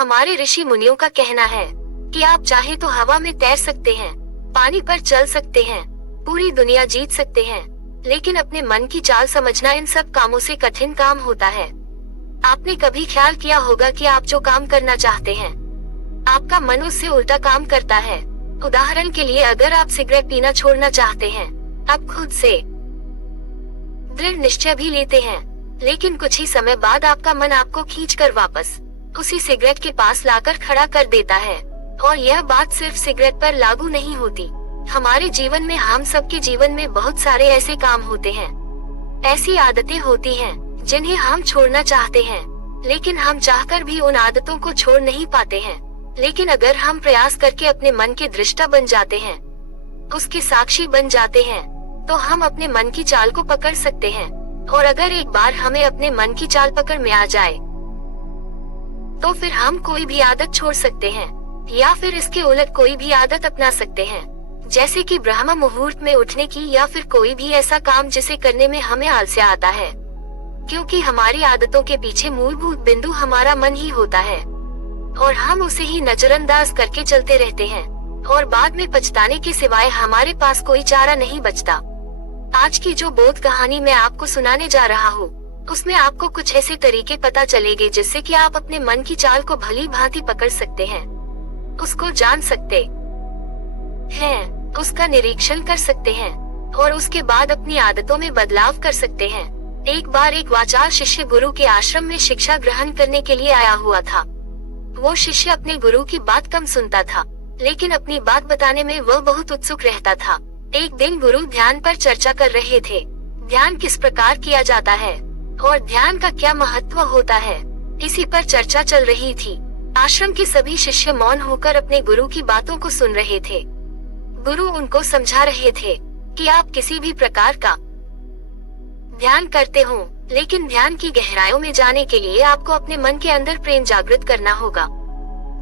हमारे ऋषि मुनियों का कहना है कि आप चाहे तो हवा में तैर सकते हैं, पानी पर चल सकते हैं, पूरी दुनिया जीत सकते हैं, लेकिन अपने मन की चाल समझना इन सब कामों से कठिन काम होता है। आपने कभी ख्याल किया होगा कि आप जो काम करना चाहते हैं, आपका मन उससे उल्टा काम करता है। उदाहरण के लिए, अगर आप सिगरेट पीना छोड़ना चाहते हैं, आप खुद से दृढ़ निश्चय भी लेते हैं, लेकिन कुछ ही समय बाद आपका मन आपको खींचकर वापस उसी सिगरेट के पास लाकर खड़ा कर देता है। और यह बात सिर्फ सिगरेट पर लागू नहीं होती। हमारे जीवन में, हम सबके जीवन में बहुत सारे ऐसे काम होते हैं, ऐसी आदतें होती हैं जिन्हें हम छोड़ना चाहते हैं, लेकिन हम चाहकर भी उन आदतों को छोड़ नहीं पाते हैं। लेकिन अगर हम प्रयास करके अपने मन के दृष्टा बन जाते हैं, उसके साक्षी बन जाते हैं, तो हम अपने मन की चाल को पकड़ सकते हैं। और अगर एक बार हमें अपने मन की चाल पकड़ में आ जाए, तो फिर हम कोई भी आदत छोड़ सकते हैं, या फिर इसके उलट कोई भी आदत अपना सकते हैं, जैसे कि ब्रह्म मुहूर्त में उठने की, या फिर कोई भी ऐसा काम जिसे करने में हमें आलस्य आता है। क्योंकि हमारी आदतों के पीछे मूलभूत बिंदु हमारा मन ही होता है, और हम उसे ही नजरअंदाज करके चलते रहते हैं, और बाद में पछताने के सिवाय हमारे पास कोई चारा नहीं बचता। आज की जो बोध कहानी मैं आपको सुनाने जा रहा हूँ, उसमें आपको कुछ ऐसे तरीके पता चलेंगे जिससे कि आप अपने मन की चाल को भली भांति पकड़ सकते हैं, उसको जान सकते हैं, उसका निरीक्षण कर सकते हैं, और उसके बाद अपनी आदतों में बदलाव कर सकते हैं। एक बार एक वाचाल शिष्य गुरु के आश्रम में शिक्षा ग्रहण करने के लिए आया हुआ था। वो शिष्य अपने गुरु की बात कम सुनता था, लेकिन अपनी बात बताने में वह बहुत उत्सुक रहता था। एक दिन गुरु ध्यान पर चर्चा कर रहे थे। ध्यान किस प्रकार किया जाता है और ध्यान का क्या महत्व होता है, इसी पर चर्चा चल रही थी। आश्रम के सभी शिष्य मौन होकर अपने गुरु की बातों को सुन रहे थे। गुरु उनको समझा रहे थे कि आप किसी भी प्रकार का ध्यान करते हो, लेकिन ध्यान की गहराइयों में जाने के लिए आपको अपने मन के अंदर प्रेम जागृत करना होगा।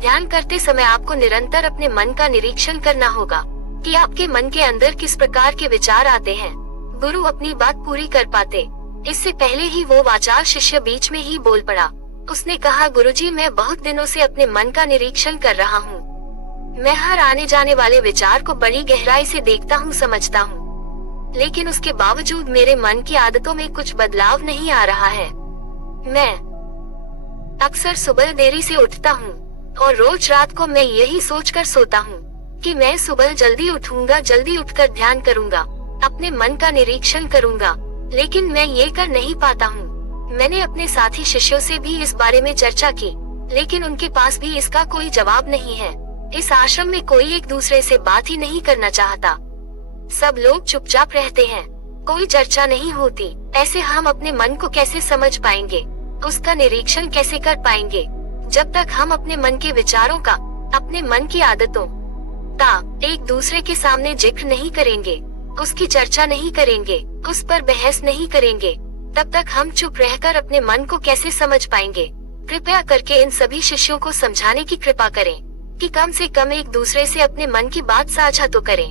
ध्यान करते समय आपको निरंतर अपने मन का निरीक्षण करना होगा कि आपके मन के अंदर किस प्रकार के विचार आते हैं। गुरु अपनी बात पूरी कर पाते, इससे पहले ही वो वाचाल शिष्य बीच में ही बोल पड़ा। उसने कहा, गुरुजी, मैं बहुत दिनों से अपने मन का निरीक्षण कर रहा हूँ। मैं हर आने जाने वाले विचार को बड़ी गहराई से देखता हूँ, समझता हूँ, लेकिन उसके बावजूद मेरे मन की आदतों में कुछ बदलाव नहीं आ रहा है। मैं अक्सर सुबह देरी से उठता हूँ, और रोज रात को मैं यही सोचकर सोता हूँ कि मैं सुबह जल्दी उठूंगा, जल्दी उठकर ध्यान करूंगा, अपने मन का निरीक्षण करूंगा, लेकिन मैं ये कर नहीं पाता हूँ। मैंने अपने साथी शिष्यों से भी इस बारे में चर्चा की, लेकिन उनके पास भी इसका कोई जवाब नहीं है। इस आश्रम में कोई एक दूसरे से बात ही नहीं करना चाहता, सब लोग चुपचाप रहते हैं, कोई चर्चा नहीं होती। ऐसे हम अपने मन को कैसे समझ पाएंगे, उसका निरीक्षण कैसे कर पाएंगे, जब तक हम अपने मन के विचारों का, अपने मन की आदतों का एक दूसरे के सामने जिक्र नहीं करेंगे, उसकी चर्चा नहीं करेंगे, उस पर बहस नहीं करेंगे, तब तक हम चुप रहकर अपने मन को कैसे समझ पाएंगे। कृपया करके इन सभी शिष्यों को समझाने की कृपा करें कि कम से कम एक दूसरे से अपने मन की बात साझा तो करें।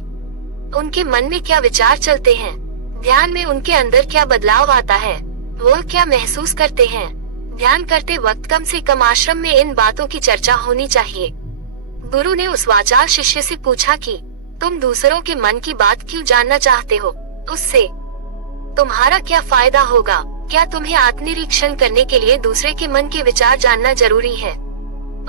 उनके मन में क्या विचार चलते हैं, ध्यान में उनके अंदर क्या बदलाव आता है, वो क्या महसूस करते हैं। ध्यान करते वक्त कम से कम आश्रम में इन बातों की चर्चा होनी चाहिए। गुरु ने उस वाचाल शिष्य से पूछा कि तुम दूसरों के मन की बात क्यों जानना चाहते हो, उससे तुम्हारा क्या फायदा होगा? क्या तुम्हें आत्मनिरीक्षण करने के लिए दूसरे के मन के विचार जानना जरूरी है?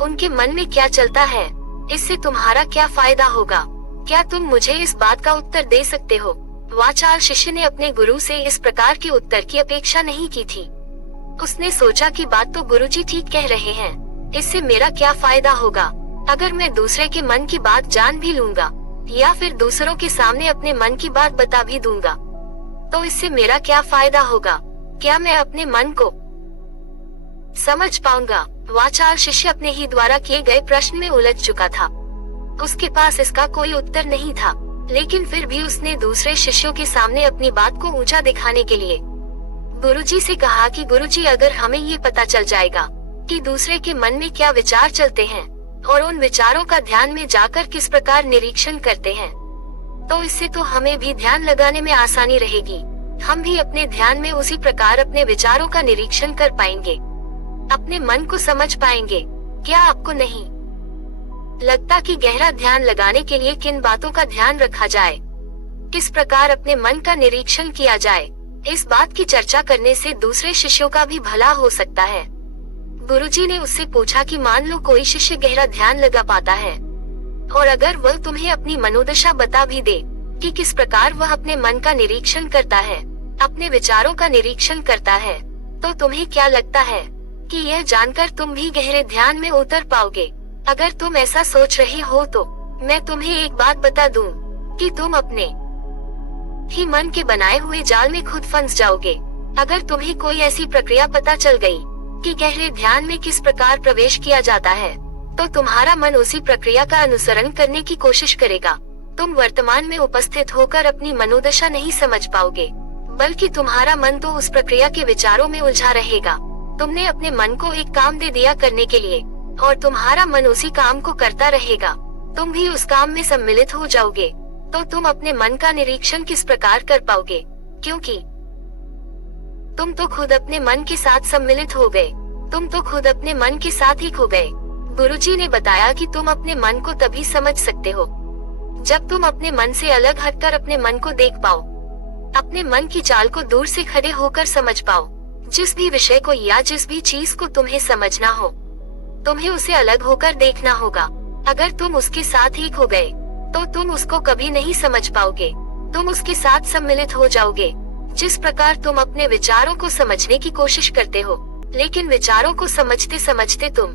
उनके मन में क्या चलता है, इससे तुम्हारा क्या फायदा होगा? क्या तुम मुझे इस बात का उत्तर दे सकते हो? वाचाल शिष्य ने अपने गुरु से इस प्रकार के उत्तर की अपेक्षा नहीं की थी। उसने सोचा कि बात तो गुरुजी ठीक कह रहे हैं, इससे मेरा क्या फायदा होगा? अगर मैं दूसरे के मन की बात जान भी लूंगा, या फिर दूसरों के सामने अपने मन की बात बता भी दूंगा, तो इससे मेरा क्या फायदा होगा? क्या मैं अपने मन को समझ पाऊंगा? वाचाल शिष्य अपने ही द्वारा किए गए प्रश्न में उलझ चुका था। उसके पास इसका कोई उत्तर नहीं था, लेकिन फिर भी उसने दूसरे शिष्यों के सामने अपनी बात को ऊंचा दिखाने के लिए गुरुजी से कहा कि गुरुजी, अगर हमें ये पता चल जाएगा कि दूसरे के मन में क्या विचार चलते हैं और उन विचारों का ध्यान में जाकर किस प्रकार निरीक्षण करते हैं, तो इससे तो हमें भी ध्यान लगाने में आसानी रहेगी। हम भी अपने ध्यान में उसी प्रकार अपने विचारों का निरीक्षण कर पाएंगे, अपने मन को समझ पाएंगे। क्या आपको नहीं लगता कि गहरा ध्यान लगाने के लिए किन बातों का ध्यान रखा जाए, किस प्रकार अपने मन का निरीक्षण किया जाए? इस बात की चर्चा करने से दूसरे शिष्यों का भी भला हो सकता है। गुरुजी ने उससे पूछा कि मान लो कोई शिष्य गहरा ध्यान लगा पाता है और अगर वह तुम्हें अपनी मनोदशा बता भी दे कि किस प्रकार वह अपने मन का निरीक्षण करता है, अपने विचारों का निरीक्षण करता है, तो तुम्हें क्या लगता है कि यह जानकर तुम भी गहरे ध्यान में उतर पाओगे? अगर तुम ऐसा सोच रहे हो तो मैं तुम्हें एक बात बता दूं कि तुम अपने ही मन के बनाए हुए जाल में खुद फंस जाओगे। अगर तुम्हें कोई ऐसी प्रक्रिया पता चल गई कि गहरे ध्यान में किस प्रकार प्रवेश किया जाता है, तो तुम्हारा मन उसी प्रक्रिया का अनुसरण करने की कोशिश करेगा। तुम वर्तमान में उपस्थित होकर अपनी मनोदशा नहीं समझ पाओगे, बल्कि तुम्हारा मन तो उस प्रक्रिया के विचारों में उलझा रहेगा। तुमने अपने मन को एक काम दे दिया करने के लिए और तुम्हारा मन उसी काम को करता रहेगा। तुम भी उस काम में सम्मिलित हो जाओगे, तो तुम अपने मन का निरीक्षण किस प्रकार कर पाओगे? क्योंकि तुम तो खुद अपने मन के साथ सम्मिलित हो गए, तुम तो खुद अपने मन के साथ ही खो गए। गुरुजी ने बताया कि तुम अपने मन को तभी समझ सकते हो जब तुम अपने मन से अलग हटकर अपने मन को देख पाओ, अपने मन की चाल को दूर से खड़े होकर समझ पाओ। जिस भी विषय को या जिस भी चीज को तुम्हें समझना हो, तुम्हें उसे अलग होकर देखना होगा। अगर तुम उसके साथ एक हो गए तो तुम उसको कभी नहीं समझ पाओगे, तुम उसके साथ सम्मिलित हो जाओगे। जिस प्रकार तुम अपने विचारों को समझने की कोशिश करते हो, लेकिन विचारों को समझते समझते तुम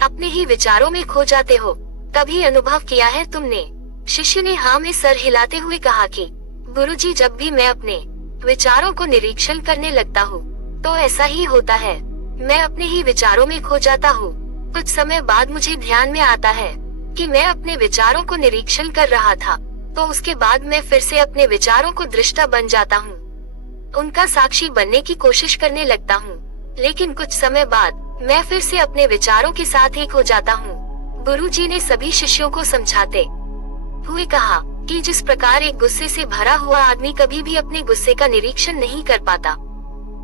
अपने ही विचारों में खो जाते हो। कभी अनुभव किया है तुमने? शिष्य ने हाँ में सर हिलाते हुए कहा कि गुरुजी, जब भी मैं अपने विचारों को निरीक्षण करने लगता हूँ तो ऐसा ही होता है। मैं अपने ही विचारों में खो जाता हूँ। कुछ समय बाद मुझे ध्यान में आता है कि मैं अपने विचारों को निरीक्षण कर रहा था, तो उसके बाद मैं फिर से अपने विचारों को दृष्टा बन जाता हूँ, उनका साक्षी बनने की कोशिश करने लगता हूँ। लेकिन कुछ समय बाद मैं फिर से अपने विचारों के साथ एक हो जाता हूँ। गुरुजी ने सभी शिष्यों को समझाते हुए कहा कि जिस प्रकार एक गुस्से से भरा हुआ आदमी कभी भी अपने गुस्से का निरीक्षण नहीं कर पाता,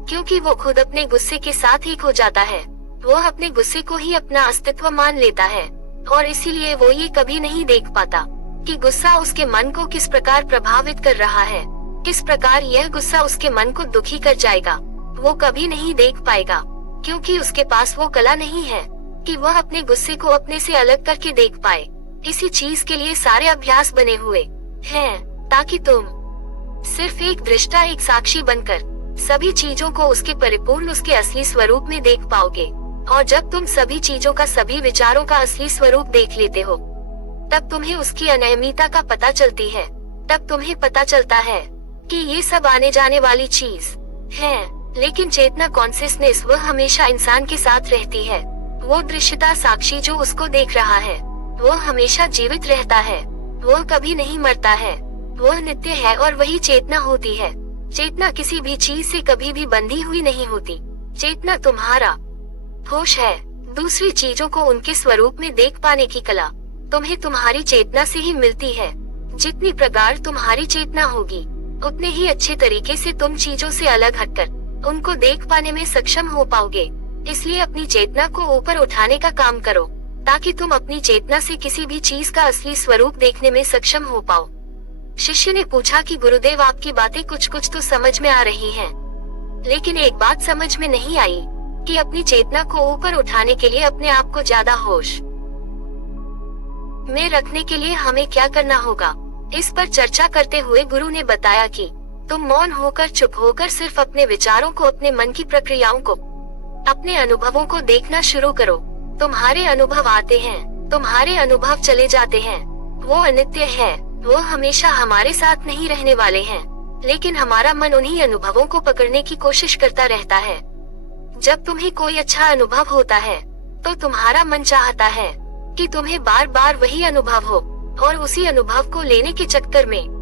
क्योंकि वो खुद अपने गुस्से के साथ एक हो जाता है। वह अपने गुस्से को ही अपना अस्तित्व मान लेता है और इसीलिए वो ये कभी नहीं देख पाता कि गुस्सा उसके मन को किस प्रकार प्रभावित कर रहा है, किस प्रकार यह गुस्सा उसके मन को दुखी कर जाएगा। वो कभी नहीं देख पाएगा, क्योंकि उसके पास वो कला नहीं है कि वह अपने गुस्से को अपने से अलग करके देख पाए। इसी चीज के लिए सारे अभ्यास बने हुए हैं, ताकि तुम सिर्फ एक दृष्टा, एक साक्षी बनकर सभी चीजों को उसके परिपूर्ण, उसके असली स्वरूप में देख पाओगे। और जब तुम सभी चीजों का, सभी विचारों का असली स्वरूप देख लेते हो, तब तुम्हें उसकी अनियमितता का पता चलती है। तब तुम्हें पता चलता है कि ये सब आने जाने वाली चीज है, लेकिन चेतना, कॉन्सियसनेस, वह हमेशा इंसान के साथ रहती है। वो दृश्यता, साक्षी जो उसको देख रहा है, वह हमेशा जीवित रहता है, वह कभी नहीं मरता है, वह नित्य है और वही चेतना होती है। चेतना किसी भी चीज से कभी भी बंधी हुई नहीं होती। चेतना तुम्हारा होश है। दूसरी चीजों को उनके स्वरूप में देख पाने की कला तुम्हें तुम्हारी चेतना से ही मिलती है। जितनी प्रगाढ़ तुम्हारी चेतना होगी, उतने ही अच्छे तरीके से तुम चीजों से अलग हटकर उनको देख पाने में सक्षम हो पाओगे। इसलिए अपनी चेतना को ऊपर उठाने का काम करो, ताकि तुम अपनी चेतना से किसी भी चीज का असली स्वरूप देखने में सक्षम हो पाओ। शिष्य ने पूछा कि गुरुदेव, आपकी बातें कुछ कुछ तो समझ में आ रही हैं, लेकिन एक बात समझ में नहीं आई कि अपनी चेतना को ऊपर उठाने के लिए अपने आप को ज्यादा होश में रखने के लिए हमें क्या करना होगा। इस पर चर्चा करते हुए गुरु ने बताया कि तुम मौन होकर, चुप होकर सिर्फ अपने विचारों को, अपने मन की प्रक्रियाओं को, अपने अनुभवों को देखना शुरू करो। तुम्हारे अनुभव आते हैं, तुम्हारे अनुभव चले जाते हैं। वो अनित्य है, वो हमेशा हमारे साथ नहीं रहने वाले हैं, लेकिन हमारा मन उन्हीं अनुभवों को पकड़ने की कोशिश करता रहता है। जब तुम्हें कोई अच्छा अनुभव होता है, तो तुम्हारा मन चाहता है कि तुम्हें बार बार वही अनुभव हो, और उसी अनुभव को लेने के चक्कर में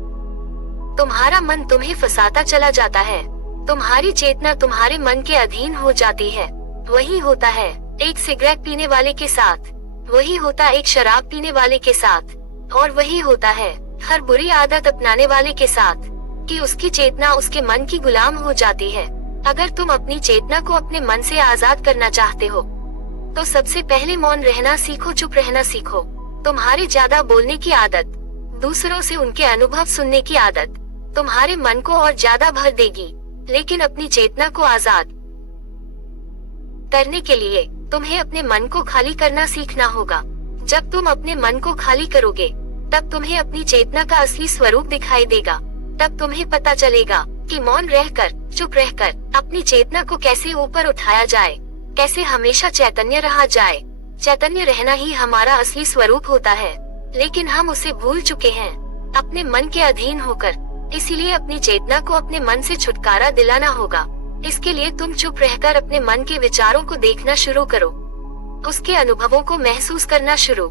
तुम्हारा मन तुम्हें फंसाता चला जाता है। तुम्हारी चेतना तुम्हारे मन के अधीन हो जाती है। वही होता है एक सिगरेट पीने वाले के साथ, वही होता एक शराब पीने वाले के साथ, और वही होता है हर बुरी आदत अपनाने वाले के साथ, कि उसकी चेतना उसके मन की गुलाम हो जाती है। अगर तुम अपनी चेतना को अपने मन से आजाद करना चाहते हो, तो सबसे पहले मौन रहना सीखो, चुप रहना सीखो। तुम्हारे ज्यादा बोलने की आदत, दूसरों से उनके अनुभव सुनने की आदत तुम्हारे मन को और ज्यादा भर देगी। लेकिन अपनी चेतना को आजाद करने के लिए तुम्हें अपने मन को खाली करना सीखना होगा। जब तुम अपने मन को खाली करोगे तब तुम्हें अपनी चेतना का असली स्वरूप दिखाई देगा। तब तुम्हें पता चलेगा कि मौन रहकर, चुप रहकर अपनी चेतना को कैसे ऊपर उठाया जाए, कैसे हमेशा चैतन्य रहा जाए। चैतन्य रहना ही हमारा असली स्वरूप होता है, लेकिन हम उसे भूल चुके हैं अपने मन के अधीन होकर। इसीलिए अपनी चेतना को अपने मन से छुटकारा दिलाना होगा। इसके लिए तुम चुप रहकर अपने मन के विचारों को देखना शुरू करो, उसके अनुभवों को महसूस करना शुरू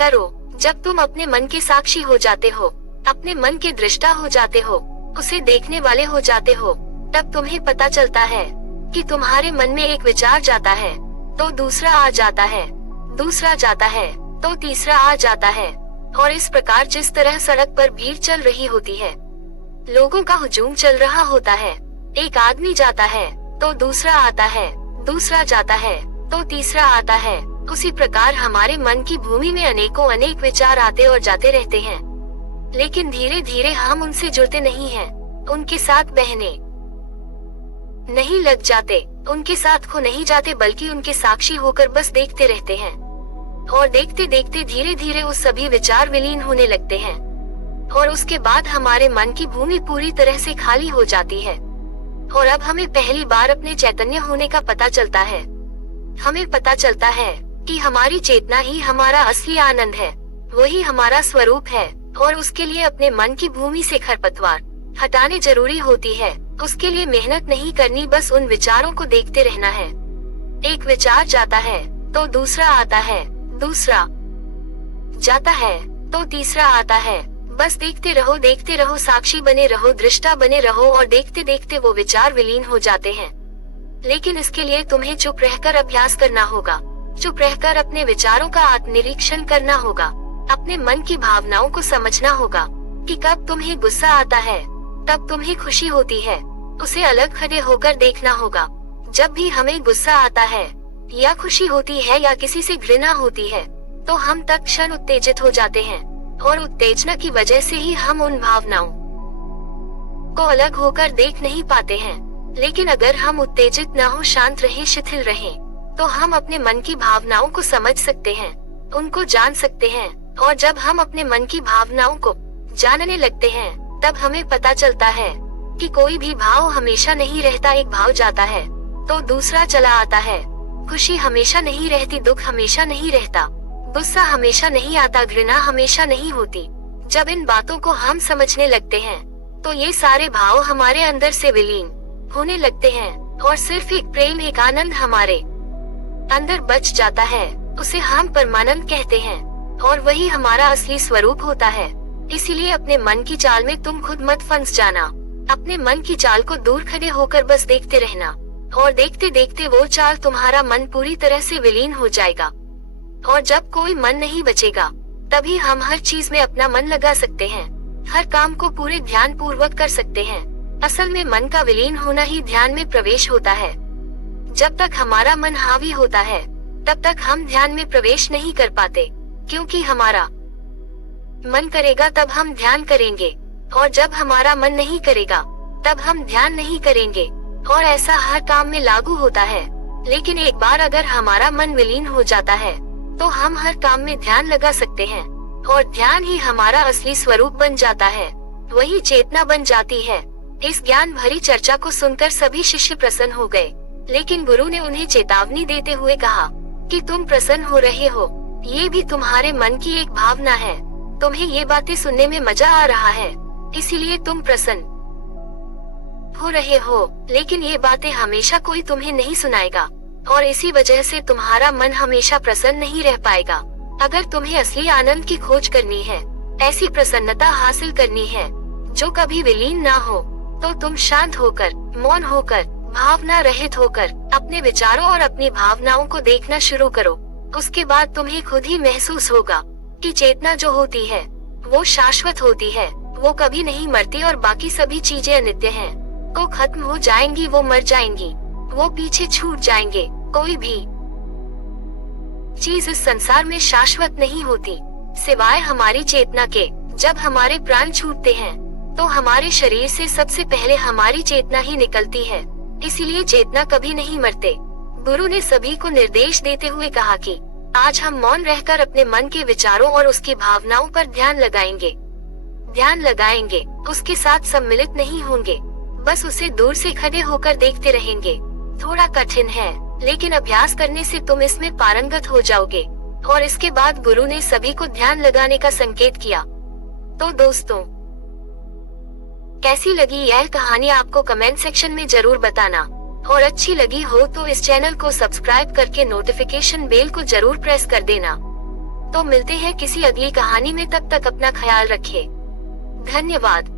करो। जब तुम अपने मन के साक्षी हो जाते हो, अपने मन के दृष्टा हो जाते हो, उसे देखने वाले हो जाते हो, तब तुम्हें पता चलता है कि तुम्हारे मन में एक विचार जाता है तो दूसरा आ जाता है, दूसरा जाता है तो तीसरा आ जाता है। और इस प्रकार जिस तरह सड़क पर भीड़ चल रही होती है, लोगों का हुजूम चल रहा होता है, एक आदमी जाता है तो दूसरा आता है, दूसरा जाता है तो तीसरा आता है। उसी प्रकार हमारे मन की भूमि में अनेक विचार आते और जाते रहते हैं, लेकिन धीरे धीरे हम उनसे जुड़ते नहीं हैं, उनके साथ बहने नहीं लग जाते, उनके साथ खो नहीं जाते, बल्कि उनके साक्षी होकर बस देखते रहते हैं। और देखते देखते धीरे धीरे उस सभी विचार विलीन होने लगते हैं, और उसके बाद हमारे मन की भूमि पूरी तरह से खाली हो जाती है। और अब हमें पहली बार अपने चैतन्य होने का पता चलता है। हमें पता चलता है कि हमारी चेतना ही हमारा असली आनंद है, वही हमारा स्वरूप है। और उसके लिए अपने मन की भूमि से खरपतवार हटाने जरूरी होती है। उसके लिए मेहनत नहीं करनी, बस उन विचारों को देखते रहना है। एक विचार जाता है तो दूसरा आता है, दूसरा जाता है तो तीसरा आता है। बस देखते रहो, साक्षी बने रहो, दृष्टा बने रहो, और देखते देखते वो विचार विलीन हो जाते हैं। लेकिन इसके लिए तुम्हें चुप रहकर अभ्यास करना होगा। चुप रहकर अपने विचारों का आत्मनिरीक्षण करना होगा, अपने मन की भावनाओं को समझना होगा कि कब तुम्हें गुस्सा आता है, तब तुम्हें खुशी होती है, उसे अलग खड़े होकर देखना होगा। जब भी हमें गुस्सा आता है या खुशी होती है या किसी से घृणा होती है, तो हम तत्क्षण उत्तेजित हो जाते हैं, और उत्तेजना की वजह से ही हम उन भावनाओं को अलग होकर देख नहीं पाते हैं। लेकिन अगर हम उत्तेजित न हो, शांत रहे, शिथिल रहे, तो हम अपने मन की भावनाओं को समझ सकते हैं, उनको जान सकते हैं। और जब हम अपने मन की भावनाओं को जानने लगते हैं, तब हमें पता चलता है कि कोई भी भाव हमेशा नहीं रहता। एक भाव जाता है तो दूसरा चला आता है। खुशी हमेशा नहीं रहती, दुख हमेशा नहीं रहता, गुस्सा हमेशा नहीं आता, घृणा हमेशा नहीं होती। जब इन बातों को हम समझने लगते हैं, तो ये सारे भाव हमारे अंदर से विलीन होने लगते हैं, और सिर्फ एक प्रेम, एक आनंद हमारे अंदर बच जाता है। उसे हम परमानंद कहते हैं, और वही हमारा असली स्वरूप होता है। इसीलिए अपने मन की चाल में तुम खुद मत फंस जाना। अपने मन की चाल को दूर खड़े होकर बस देखते रहना, और देखते देखते वो चाल तुम्हारा मन पूरी तरह से विलीन हो जाएगा। और जब कोई मन नहीं बचेगा, तभी हम हर चीज में अपना मन लगा सकते हैं, हर काम को पूरे ध्यान पूर्वक कर सकते हैं। असल में मन का विलीन होना ही ध्यान में प्रवेश होता है। जब तक हमारा मन हावी होता है, तब तक हम ध्यान में प्रवेश नहीं कर पाते, क्योंकि हमारा मन करेगा तब हम ध्यान करेंगे, और जब हमारा मन नहीं करेगा तब हम ध्यान नहीं करेंगे। और ऐसा हर काम में लागू होता है। लेकिन एक बार अगर हमारा मन विलीन हो जाता है, तो हम हर काम में ध्यान लगा सकते हैं, और ध्यान ही हमारा असली स्वरूप बन जाता है, वही चेतना बन जाती है। इस ज्ञान भरी चर्चा को सुनकर सभी शिष्य प्रसन्न हो गए, लेकिन गुरु ने उन्हें चेतावनी देते हुए कहा कि तुम प्रसन्न हो रहे हो, ये भी तुम्हारे मन की एक भावना है। तुम्हें ये बातें सुनने में मजा आ रहा है, इसीलिए तुम प्रसन्न हो रहे हो, लेकिन ये बातें हमेशा कोई तुम्हें नहीं सुनाएगा, और इसी वजह से तुम्हारा मन हमेशा प्रसन्न नहीं रह पाएगा। अगर तुम्हें असली आनंद की खोज करनी है, ऐसी प्रसन्नता हासिल करनी है जो कभी विलीन ना हो, तो तुम शांत होकर, मौन होकर, भावना रहित होकर अपने विचारों और अपनी भावनाओं को देखना शुरू करो। उसके बाद तुम्हें खुद ही महसूस होगा कि चेतना जो होती है वो शाश्वत होती है, वो कभी नहीं मरती, और बाकी सभी चीजें अनित्य हैं, वो खत्म हो जाएंगी, वो मर जाएंगी, वो पीछे छूट जाएंगे, कोई भी चीज इस संसार में शाश्वत नहीं होती, सिवाय हमारी चेतना के। जब हमारे प्राण छूटते हैं तो हमारे शरीर से सबसे पहले हमारी चेतना ही निकलती है, इसीलिए चेतना कभी नहीं मरते। गुरु ने सभी को निर्देश देते हुए कहा कि आज हम मौन रहकर अपने मन के विचारों और उसकी भावनाओं पर ध्यान लगाएंगे, उसके साथ सम्मिलित नहीं होंगे, बस उसे दूर से खड़े होकर देखते रहेंगे। थोड़ा कठिन है, लेकिन अभ्यास करने से तुम इसमें पारंगत हो जाओगे। और इसके बाद गुरु ने सभी को ध्यान लगाने का संकेत किया। तो दोस्तों, कैसी लगी यह कहानी आपको कमेंट सेक्शन में जरूर बताना, और अच्छी लगी हो तो इस चैनल को सब्सक्राइब करके नोटिफिकेशन बेल को जरूर प्रेस कर देना। तो मिलते हैं किसी अगली कहानी में, तब तक अपना ख्याल रखें। धन्यवाद।